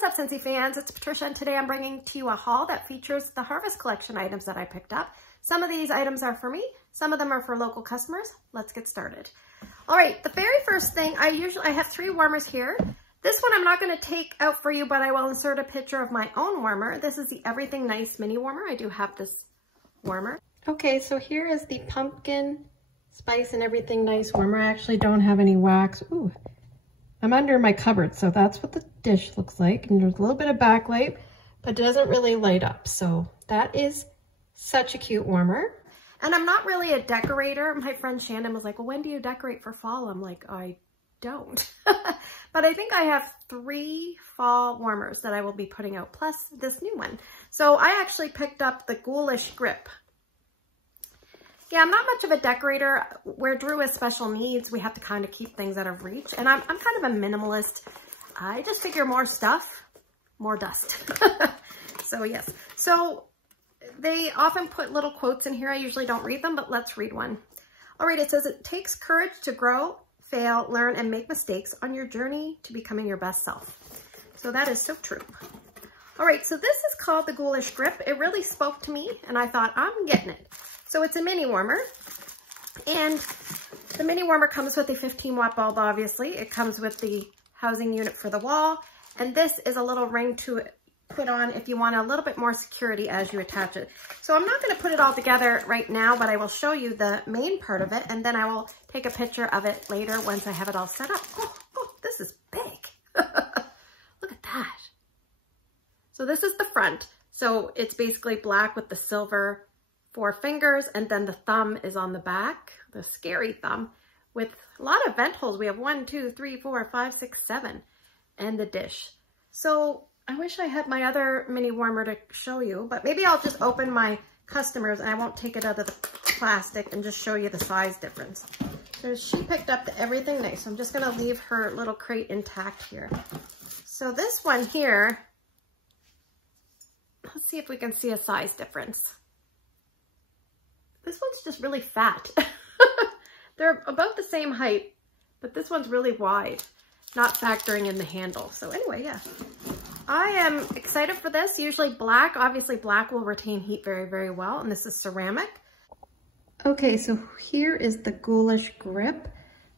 What's up, Scentsy fans? It's Patricia, and today I'm bringing to you a haul that features the Harvest Collection items that I picked up. Some of these items are for me, some of them are for local customers. Let's get started. All right, the very first thing, I have 3 warmers here. This one I'm not going to take out for you, but I will insert a picture of my own warmer. This is the Everything Nice mini warmer. I do have this warmer. Okay, so here is the pumpkin spice and Everything Nice warmer. I actually don't have any wax. Ooh. I'm under my cupboard, so that's what the dish looks like. And there's a little bit of backlight, but it doesn't really light up. So that is such a cute warmer. And I'm not really a decorator. My friend Shannon was like, well, when do you decorate for fall? I'm like, I don't. But I think I have 3 fall warmers that I will be putting out, plus this new one. So I actually picked up the Ghoulish Grip. Yeah, I'm not much of a decorator. Where Drew has special needs, we have to kind of keep things out of reach. And I'm kind of a minimalist. I just figure more stuff, more dust. So yes. So they often put little quotes in here. I usually don't read them, but let's read one. All right, it says, it takes courage to grow, fail, learn, and make mistakes on your journey to becoming your best self. So that is so true. All right, so this is called the Ghoulish Grip. It really spoke to me, and I thought, I'm getting it. So it's a mini warmer, and the mini warmer comes with a 15-watt bulb, obviously. It comes with the housing unit for the wall, and this is a little ring to put on if you want a little bit more security as you attach it. So I'm not going to put it all together right now, but I will show you the main part of it, and then I will take a picture of it later once I have it all set up. Oh, this is big. Look at that. So this is the front. So it's basically black with the silver 4 fingers, and then the thumb is on the back, the scary thumb, with a lot of vent holes. We have 1, 2, 3, 4, 5, 6, 7, and the dish. So I wish I had my other mini warmer to show you, but maybe I'll just open my customers and I won't take it out of the plastic and just show you the size difference. She picked up the Everything Nice, so I'm just gonna leave her little crate intact here. So this one here, let's see if we can see a size difference. This one's just really fat. They're about the same height, but this one's really wide, not factoring in the handle. So anyway, yeah. I am excited for this. Usually black, obviously black will retain heat very, very well, and this is ceramic. Okay, so here is the Ghoulish Grip.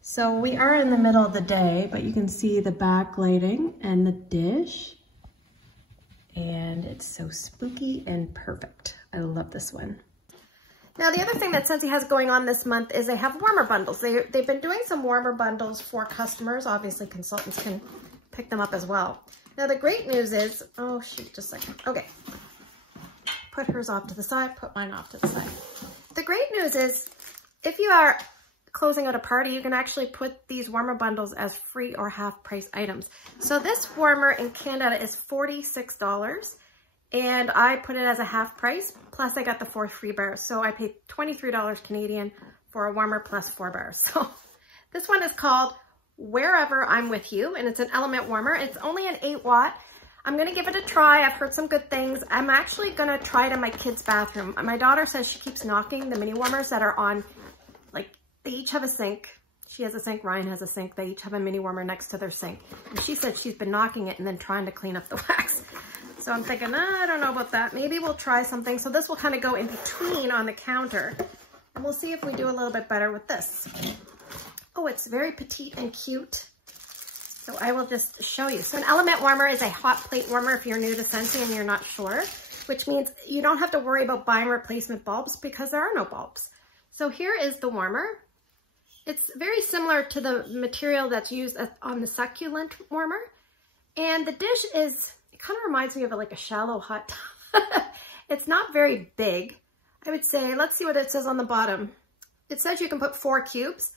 So we are in the middle of the day, but you can see the backlighting and the dish. And it's so spooky and perfect. I love this one. Now, the other thing that Scentsy has going on this month is they have warmer bundles. They've been doing some warmer bundles for customers. Obviously, consultants can pick them up as well. Now, the great news is, oh, shoot, just a second. Okay. Put hers off to the side, put mine off to the side. The great news is, if you are closing out a party, you can actually put these warmer bundles as free or half-price items. So this warmer in Canada is $46. And I put it as a half price, plus I got the 4 free bars. So I paid $23 Canadian for a warmer plus 4 bars. So this one is called Wherever I'm With You, and it's an element warmer. It's only an 8-watt. I'm gonna give it a try. I've heard some good things. I'm actually gonna try it in my kids' bathroom. My daughter says she keeps knocking the mini warmers that are on, like, they each have a sink. She has a sink, Ryan has a sink. They each have a mini warmer next to their sink. And she said she's been knocking it and then trying to clean up the wax. So I'm thinking, I don't know about that. Maybe we'll try something. So this will kind of go in between on the counter. And we'll see if we do a little bit better with this. Oh, it's very petite and cute. So I will just show you. So an element warmer is a hot plate warmer if you're new to Scentsy and you're not sure, which means you don't have to worry about buying replacement bulbs because there are no bulbs. So here is the warmer. It's very similar to the material that's used on the succulent warmer. And the dish is, kind of reminds me of like a shallow hot tub. It's not very big. I would say, let's see what it says on the bottom. It says you can put 4 cubes,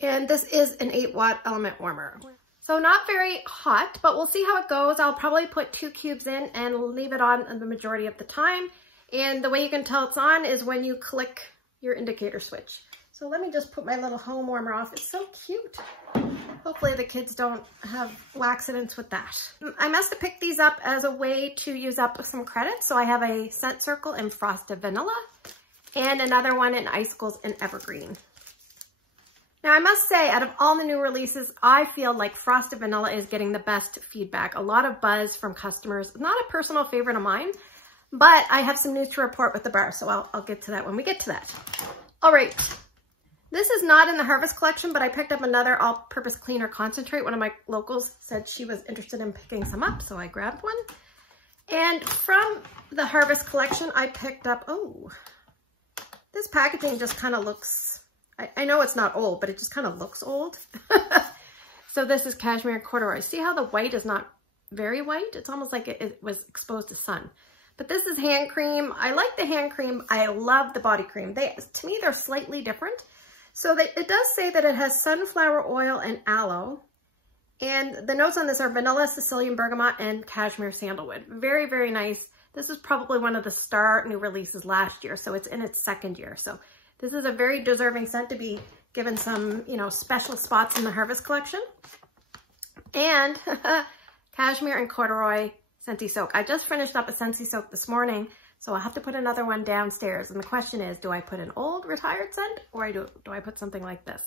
and this is an 8-watt element warmer. So not very hot, but we'll see how it goes. I'll probably put 2 cubes in and leave it on the majority of the time. And the way you can tell it's on is when you click your indicator switch. So let me just put my little home warmer off. It's so cute. Hopefully the kids don't have accidents with that. I must have picked these up as a way to use up some credits. So I have a scent circle in Frosted Vanilla and another one in Icicles and Evergreen. Now I must say, out of all the new releases, I feel like Frosted Vanilla is getting the best feedback. A lot of buzz from customers. Not a personal favorite of mine, but I have some news to report with the bar, so I'll get to that when we get to that. All right, this is not in the Harvest collection, but I picked up another all-purpose cleaner concentrate. One of my locals said she was interested in picking some up, so I grabbed one. And from the Harvest collection, I picked up, oh, this packaging just kind of looks, I know it's not old, but it just kind of looks old. So this is cashmere corduroy. See how the white is not very white? It's almost like it was exposed to sun. But this is hand cream. I like the hand cream. I love the body cream. To me, they're slightly different. So it does say that it has sunflower oil and aloe. And the notes on this are vanilla, Sicilian bergamot, and cashmere sandalwood. Very, very nice. This is probably one of the star new releases last year, so it's in its second year. So this is a very deserving scent to be given some, you know, special spots in the Harvest collection. And cashmere and corduroy Scentsy soak. I just finished up a Scentsy soak this morning, so I'll have to put another one downstairs. And the question is, do I put an old retired scent or do I put something like this?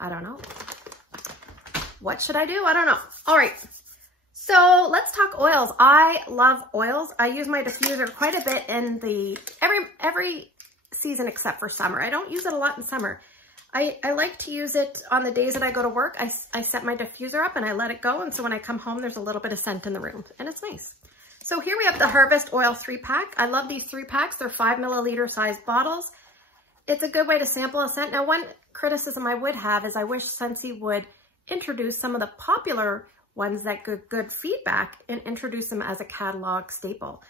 I don't know. What should I do? I don't know. All right. So let's talk oils. I love oils. I use my diffuser quite a bit in every season except for summer. I don't use it a lot in summer. I like to use it on the days that I go to work. I set my diffuser up and I let it go. And so when I come home, there's a little bit of scent in the room and it's nice. So here we have the Harvest Oil 3-pack. I love these 3-packs. They're 5 milliliter sized bottles. It's a good way to sample a scent. Now, one criticism I would have is I wish Scentsy would introduce some of the popular ones that get good feedback and introduce them as a catalog staple.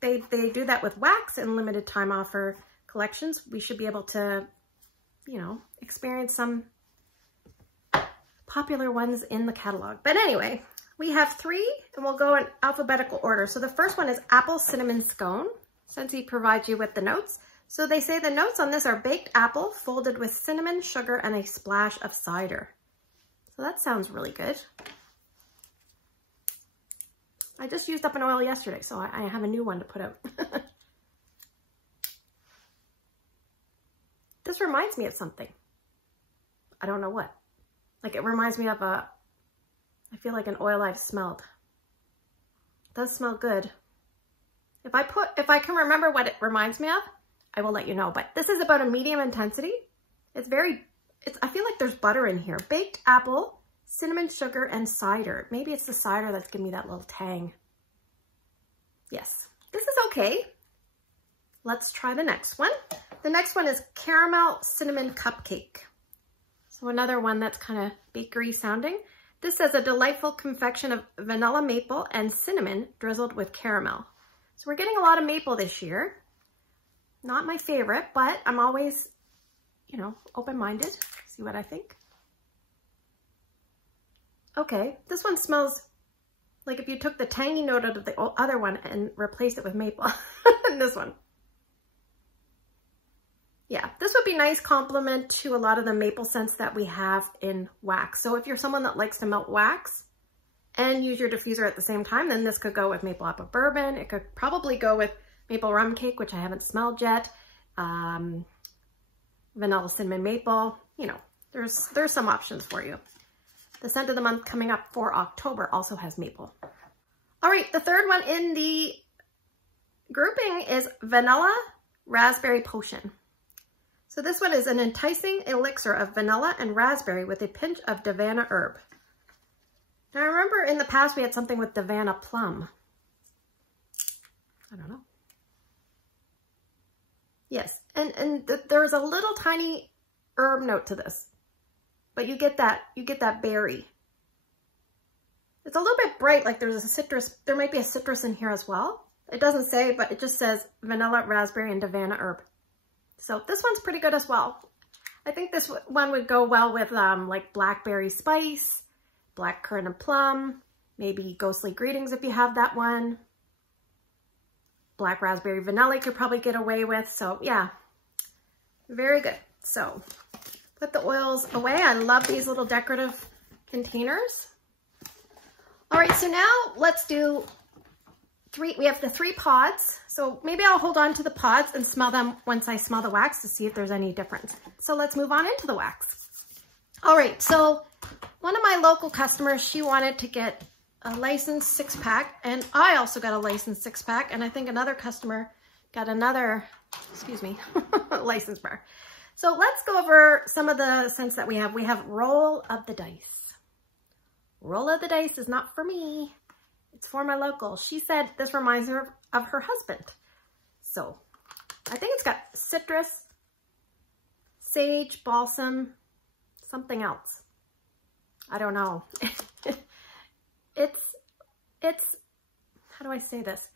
They do that with wax and limited time offer collections. We should be able to, you know, experience some popular ones in the catalog. But anyway, we have 3 and we'll go in alphabetical order. So the first one is apple cinnamon scone. Scentsy provides you with the notes. So they say the notes on this are baked apple folded with cinnamon, sugar, and a splash of cider. So that sounds really good. I just used up an oil yesterday, so I have a new one to put out. This reminds me of something. I don't know what. Like it reminds me of I feel like an oil I've smelled. It does smell good. If I can remember what it reminds me of, I will let you know. But this is about a medium intensity. I feel like there's butter in here. Baked apple, cinnamon, sugar, and cider. Maybe it's the cider that's giving me that little tang. Yes, this is okay. Let's try the next one. The next one is caramel cinnamon cupcake. So another one that's kind of bakery sounding. This says a delightful confection of vanilla maple and cinnamon drizzled with caramel. So we're getting a lot of maple this year. Not my favorite, but I'm always, you know, open-minded. See what I think. Okay, this one smells like if you took the tangy note out of the other one and replaced it with maple. And this one. Yeah, this would be a nice complement to a lot of the maple scents that we have in wax. So if you're someone that likes to melt wax and use your diffuser at the same time, then this could go with maple apple bourbon. It could probably go with maple rum cake, which I haven't smelled yet. Vanilla cinnamon maple. You know, there's some options for you. The scent of the month coming up for October also has maple. All right, the third one in the grouping is vanilla raspberry potion. So this one is an enticing elixir of vanilla and raspberry with a pinch of DAVANA herb. Now I remember in the past we had something with DAVANA plum. I don't know. Yes, and there's a little tiny herb note to this, but you get that berry. It's a little bit bright, like there's a citrus. There might be a citrus in here as well. It doesn't say, but it just says vanilla, raspberry, and DAVANA herb. So this one's pretty good as well. I think this one would go well with like blackberry spice, black currant and plum, maybe ghostly greetings if you have that one. Black raspberry vanilla you could probably get away with. So yeah, very good. So put the oils away. I love these little decorative containers. All right, so now let's do we have the 3 pods. So maybe I'll hold on to the pods and smell them once I smell the wax to see if there's any difference. So let's move on into the wax. All right, so one of my local customers, she wanted to get a licensed 6-pack, and I also got a licensed 6-pack, and I think another customer got another, excuse me, licensed bar. So let's go over some of the scents that we have. We have Roll of the Dice. Roll of the Dice is not for me. It's for my local. She said this reminds her of her husband. So I think it's got citrus, sage, balsam, something else. I don't know. It's, how do I say this?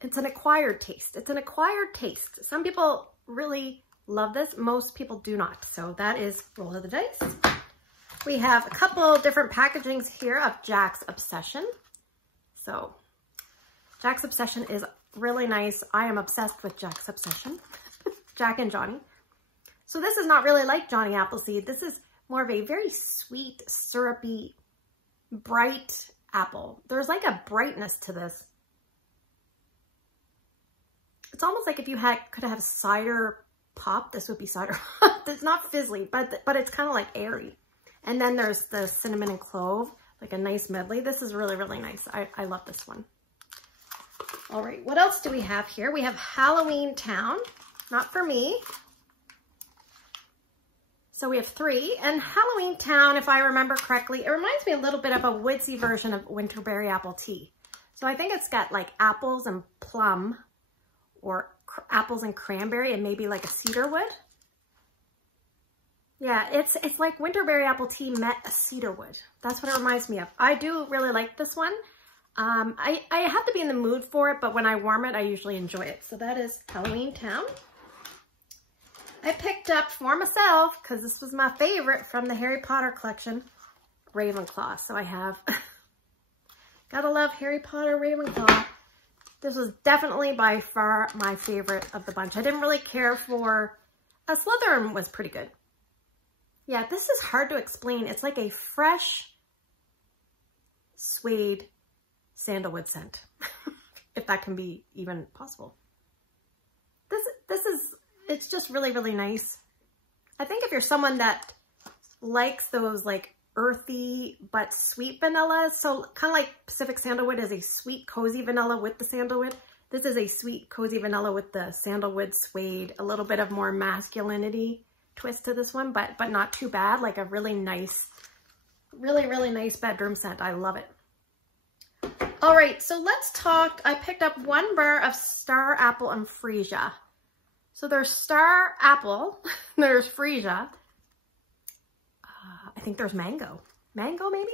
It's an acquired taste. It's an acquired taste. Some people really love this. Most people do not. So that is Roll of the Dice. We have a couple different packagings here of Jack's Obsession. So Jack's Obsession is really nice. I am obsessed with Jack's Obsession. Jack and Johnny. So this is not really like Johnny Appleseed. This is more of a very sweet, syrupy, bright apple. There's like a brightness to this. It's almost like if you could have cider pop, this would be cider pop. It's not fizzly, but it's kind of like airy. And then there's the cinnamon and clove, like a nice medley. This is really, really nice. I love this one. All right, what else do we have here? We have Halloween Town, not for me. So we have 3, and Halloween Town, if I remember correctly, it reminds me a little bit of a woodsy version of winterberry apple tea. So I think it's got like apples and plum, or apples and cranberry, and maybe like a cedarwood. Yeah, it's like winterberry apple tea met a cedarwood. That's what it reminds me of. I do really like this one. I have to be in the mood for it, but when I warm it, I usually enjoy it. So that is Halloween Town. I picked up for myself, because this was my favorite from the Harry Potter collection, Ravenclaw. So I have, gotta love Harry Potter Ravenclaw. This was definitely by far my favorite of the bunch. I didn't really care for, Slytherin was pretty good. Yeah, this is hard to explain. It's like a fresh suede sandalwood scent, if that can be even possible. It's just really, really nice. I think if you're someone that likes those like earthy but sweet vanillas, so kind of like Pacific Sandalwood is a sweet, cozy vanilla with the sandalwood. This is a sweet, cozy vanilla with the sandalwood suede, a little bit of more masculinity twist to this one, but not too bad. Like a really nice, really, really nice bedroom scent. I love it. All right, so let's talk. I picked up 1 bar of Star Apple and Freesia. So there's Star Apple, there's Freesia. I think there's Mango. Mango, maybe?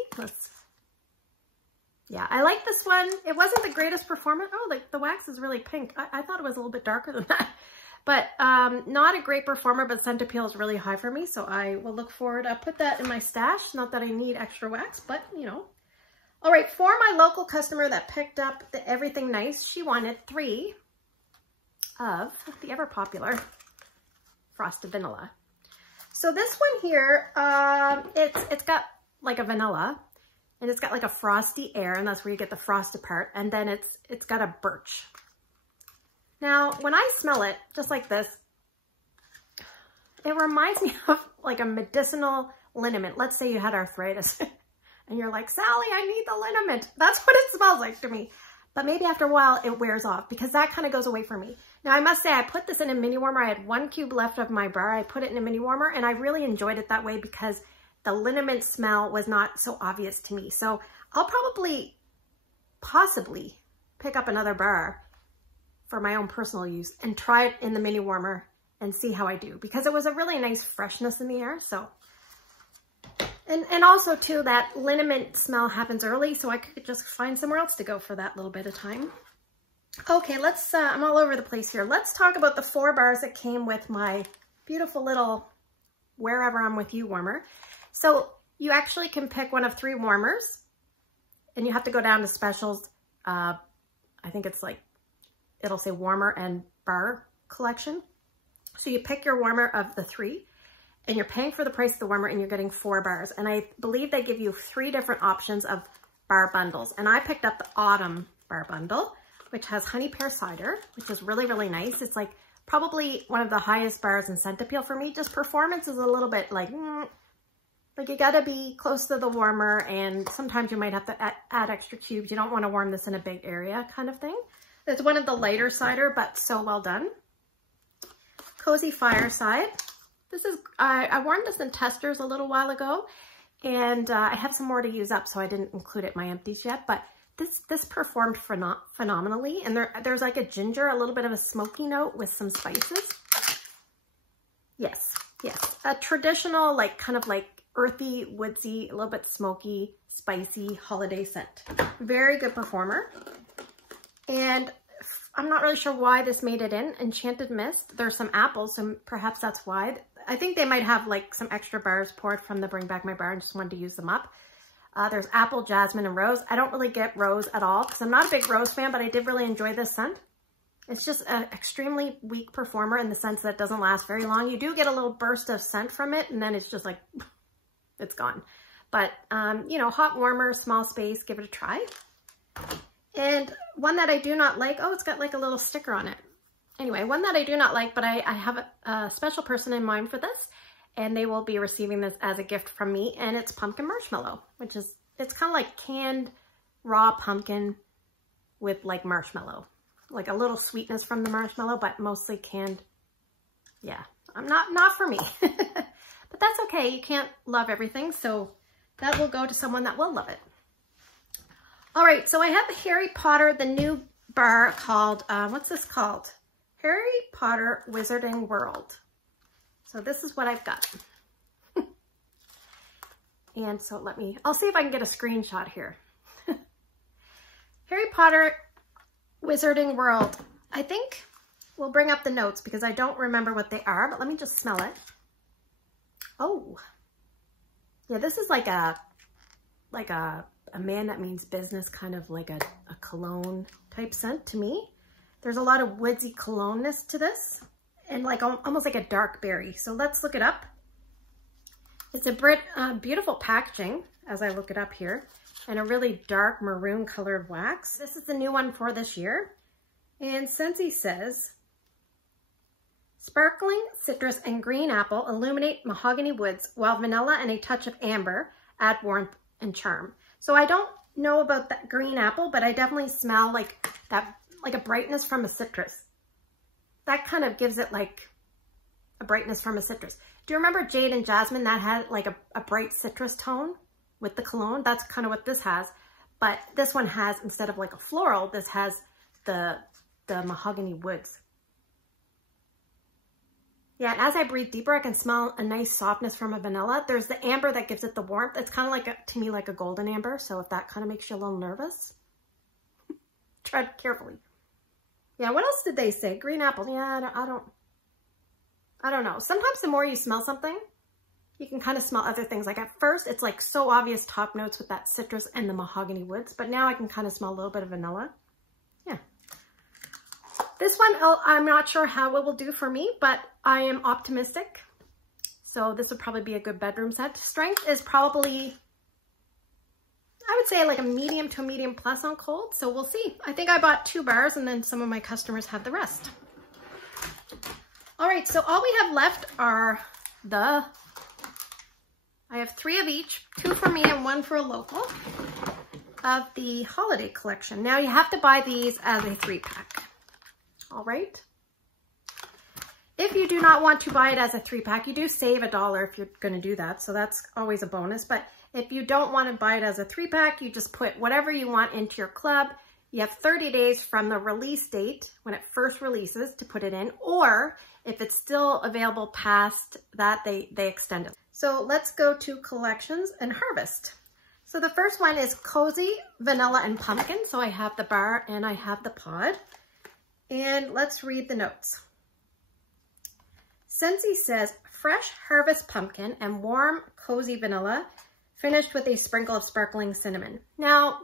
Yeah, I like this one. It wasn't the greatest performance. Oh, like the wax is really pink. I thought it was a little bit darker than that. But not a great performer, but scent appeal is really high for me. So I will look forward. I'll put that in my stash. Not that I need extra wax, but you know. All right, for my local customer that picked up the Everything Nice, she wanted 3 of the ever popular Frosted Vanilla. So this one here, it's got like a vanilla, and it's got like a frosty air, and that's where you get the frosted part, and then it's got a birch. Now, when I smell it, just like this, it reminds me of like a medicinal liniment. Let's say you had arthritis, and you're like, Sally, I need the liniment. That's what it smells like to me. But maybe after a while it wears off, because that kind of goes away from me. Now I must say, I put this in a mini warmer. I had 1 cube left of my bar. I put it in a mini warmer, and I really enjoyed it that way because the liniment smell was not so obvious to me. So I'll probably, possibly pick up another bar for my own personal use and try it in the mini warmer and see how I do, because it was a really nice freshness in the air. So, and also too, that liniment smell happens early, so I could just find somewhere else to go for that little bit of time. Okay, let's, I'm all over the place here. Let's talk about the 4 bars that came with my beautiful little Wherever I'm With You warmer. So you actually can pick one of 3 warmers, and you have to go down to specials. I think it's like, it'll say warmer and bar collection. So you pick your warmer of the 3, and you're paying for the price of the warmer, and you're getting 4 bars. And I believe they give you 3 different options of bar bundles. And I picked up the Autumn bar bundle, which has honey pear cider, which is really, really nice. It's like Probably one of the highest bars in scent appeal for me. Just performance is a little bit like you gotta be close to the warmer, and sometimes you might have to add extra cubes. You don't want to warm this in a big area kind of thing. It's one of the lighter cider, but so well done. Cozy Fireside. This is, I warmed this in testers a little while ago, and I have some more to use up, so I didn't include it in my empties yet, but this performed phenomenally. And there's like a ginger, a little bit of a smoky note with some spices. Yes, yes. A traditional, like kind of like earthy, woodsy, a little bit smoky, spicy holiday scent. Very good performer. And I'm not really sure why this made it in. Enchanted Mist. There's some apples, so perhaps that's why. I think they might have like some extra bars poured from the Bring Back My Bar and just wanted to use them up. There's apple, jasmine, and rose. I don't really get rose at all because I'm not a big rose fan, but I did really enjoy this scent. It's just an extremely weak performer in the sense that it doesn't last very long. You do get a little burst of scent from it, and then it's just like, it's gone. But, you know, hot warmer, small space, give it a try. And one that I do not like, oh, it's got like a little sticker on it. Anyway, one that I do not like, but I have a special person in mind for this, and they will be receiving this as a gift from me, and it's pumpkin marshmallow, which is, it's kind of like canned raw pumpkin with like marshmallow, like a little sweetness from the marshmallow, but mostly canned. Yeah, I'm not for me, but that's okay. You can't love everything, so that will go to someone that will love it. All right, so I have Harry Potter, the new bar called, what's this called? Harry Potter Wizarding World. So this is what I've got. And so I'll see if I can get a screenshot here. Harry Potter Wizarding World. I think we'll bring up the notes because I don't remember what they are, but let me just smell it. Oh, yeah, this is like a man that means business, kind of like a cologne type scent to me. There's a lot of woodsy cologne-ness to this, and like almost like a dark berry. So let's look it up. It's a beautiful packaging as I look it up here, and a really dark maroon colored wax. This is the new one for this year. And Scentsy says, sparkling citrus and green apple illuminate mahogany woods, while vanilla and a touch of amber add warmth and charm. So I don't know about that green apple, but I definitely smell like that, like a brightness from a citrus. That kind of gives it like a brightness from a citrus. Do you remember Jade and Jasmine that had like a bright citrus tone with the cologne? That's kind of what this has. But this one has, instead of like a floral, this has the mahogany woods. Yeah, and as I breathe deeper, I can smell a nice softness from a vanilla. There's the amber that gives it the warmth. It's kind of like, to me, like a golden amber. So if that kind of makes you a little nervous, tread carefully. Yeah, what else did they say? Green apple. Yeah, I don't know. Sometimes the more you smell something, you can kind of smell other things. Like at first, it's like so obvious top notes with that citrus and the mahogany woods. But now I can kind of smell a little bit of vanilla. Yeah. This one, I'm not sure how it will do for me, but I am optimistic. So this would probably be a good bedroom scent. Strength is probably, I would say like a medium to a medium plus on cold. So we'll see. I think I bought 2 bars and then some of my customers had the rest. All right, so all we have left are I have 3 of each, 2 for me and 1 for a local of the holiday collection. Now you have to buy these as a 3-pack. All right. If you do not want to buy it as a 3-pack, you do save $1 if you're going to do that. So that's always a bonus. But if you don't want to buy it as a 3-pack, you just put whatever you want into your club. You have 30 days from the release date when it first releases to put it in. Or if it's still available past that, they extend it. So let's go to collections and harvest. So the first one is Cozy Vanilla and Pumpkin. So I have the bar and I have the pod. And let's read the notes. Scentsy says, fresh harvest pumpkin and warm, cozy vanilla, finished with a sprinkle of sparkling cinnamon. Now,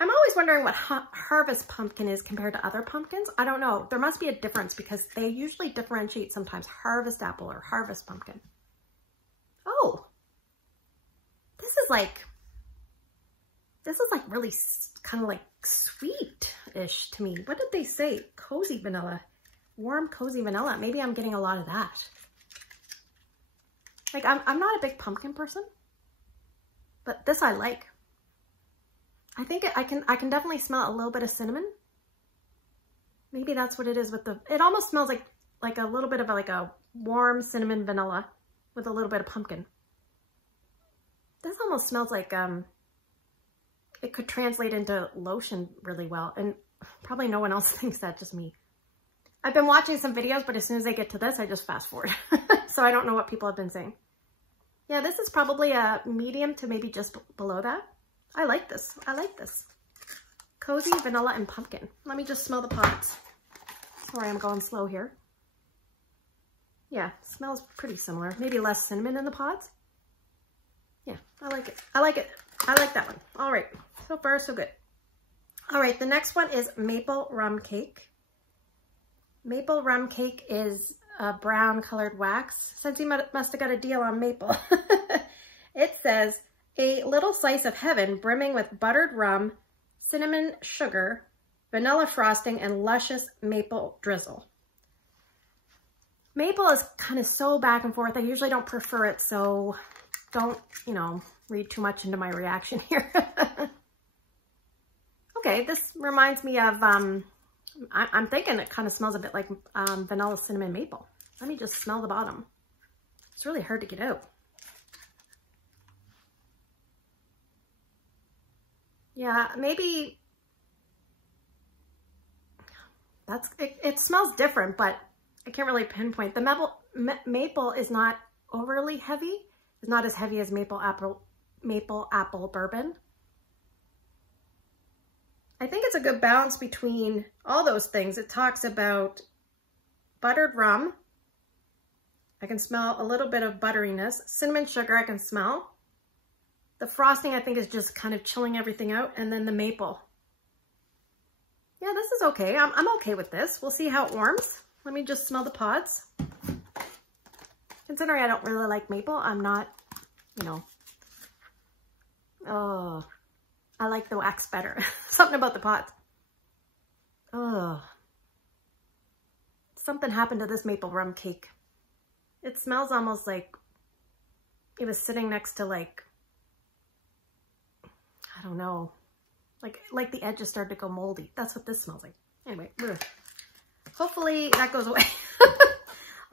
I'm always wondering what harvest pumpkin is compared to other pumpkins. I don't know. There must be a difference because they usually differentiate sometimes harvest apple or harvest pumpkin. Oh, this is like really kind of like sweet-ish to me. What did they say? Cozy vanilla, warm, cozy vanilla. Maybe I'm getting a lot of that. Like, I'm not a big pumpkin person, but this I like. I think I can definitely smell a little bit of cinnamon. Maybe that's what it is with the, it almost smells like a little bit of like a warm cinnamon vanilla with a little bit of pumpkin. This almost smells like, it could translate into lotion really well. And probably no one else thinks that, just me. I've been watching some videos, but as soon as I get to this, I just fast forward. So I don't know what people have been saying. Yeah, this is probably a medium to maybe just below that. I like this. I like this. Cozy, vanilla, and pumpkin. Let me just smell the pods. Sorry, I'm going slow here. Yeah, smells pretty similar. Maybe less cinnamon in the pods. Yeah, I like it. I like it. I like that one. All right, so far so good. All right, the next one is Maple Rum Cake. Maple Rum Cake is a brown colored wax. Scentsy must have got a deal on maple. It says, a little slice of heaven brimming with buttered rum, cinnamon sugar, vanilla frosting, and luscious maple drizzle. Maple is kind of so back and forth. I usually don't prefer it, so don't, you know, read too much into my reaction here. Okay, this reminds me of, I'm thinking it kind of smells a bit like vanilla cinnamon maple. Let me just smell the bottom. It's really hard to get out. Yeah, maybe that's, it smells different, but I can't really pinpoint. The maple is not overly heavy. It's not as heavy as maple apple bourbon. I think it's a good balance between all those things. It talks about buttered rum. I can smell a little bit of butteriness. Cinnamon sugar I can smell. The frosting I think is just kind of chilling everything out. And then the maple. Yeah, this is okay. I'm okay with this. We'll see how it warms. Let me just smell the pods. Considering I don't really like maple, I'm not, you know. Oh, I like the wax better. Something about the pods. Oh. Something happened to this maple rum cake. It smells almost like it was sitting next to, like, I don't know, like the edges started to go moldy. That's what this smells like. Anyway, hopefully that goes away.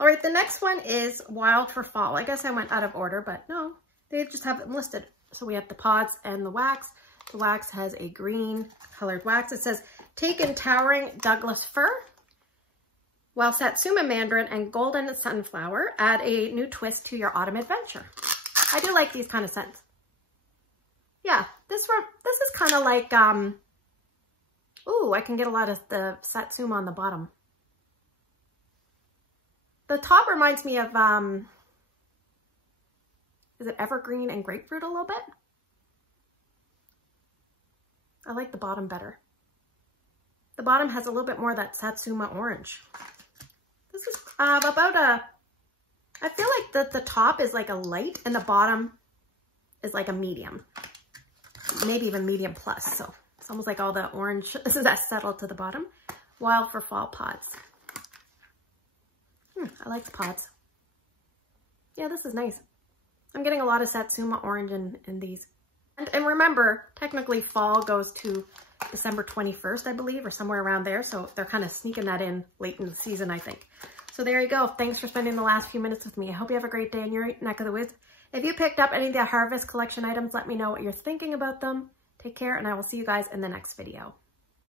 All right, the next one is Wild for Fall. I guess I went out of order, but no, they just have them listed. So we have the pods and the wax. The wax has a green colored wax. It says, taken towering Douglas fir, while Satsuma mandarin and golden sunflower add a new twist to your autumn adventure. I do like these kind of scents. Yeah, this is kind of like, ooh, I can get a lot of the Satsuma on the bottom. The top reminds me of, is it evergreen and grapefruit a little bit? I like the bottom better. The bottom has a little bit more of that Satsuma orange. This is about a, I feel like the top is like a light and the bottom is like a medium. Maybe even medium plus. So it's almost like all the orange that settled to the bottom. Wild for Fall pods. I like the pods. Yeah, this is nice. I'm getting a lot of Satsuma orange in these. And remember, technically fall goes to December 21st, I believe, or somewhere around there. So they're kind of sneaking that in late in the season, I think. So there you go. Thanks for spending the last few minutes with me. I hope you have a great day in your neck of the woods. If you picked up any of the Harvest Collection items, let me know what you're thinking about them. Take care, and I will see you guys in the next video.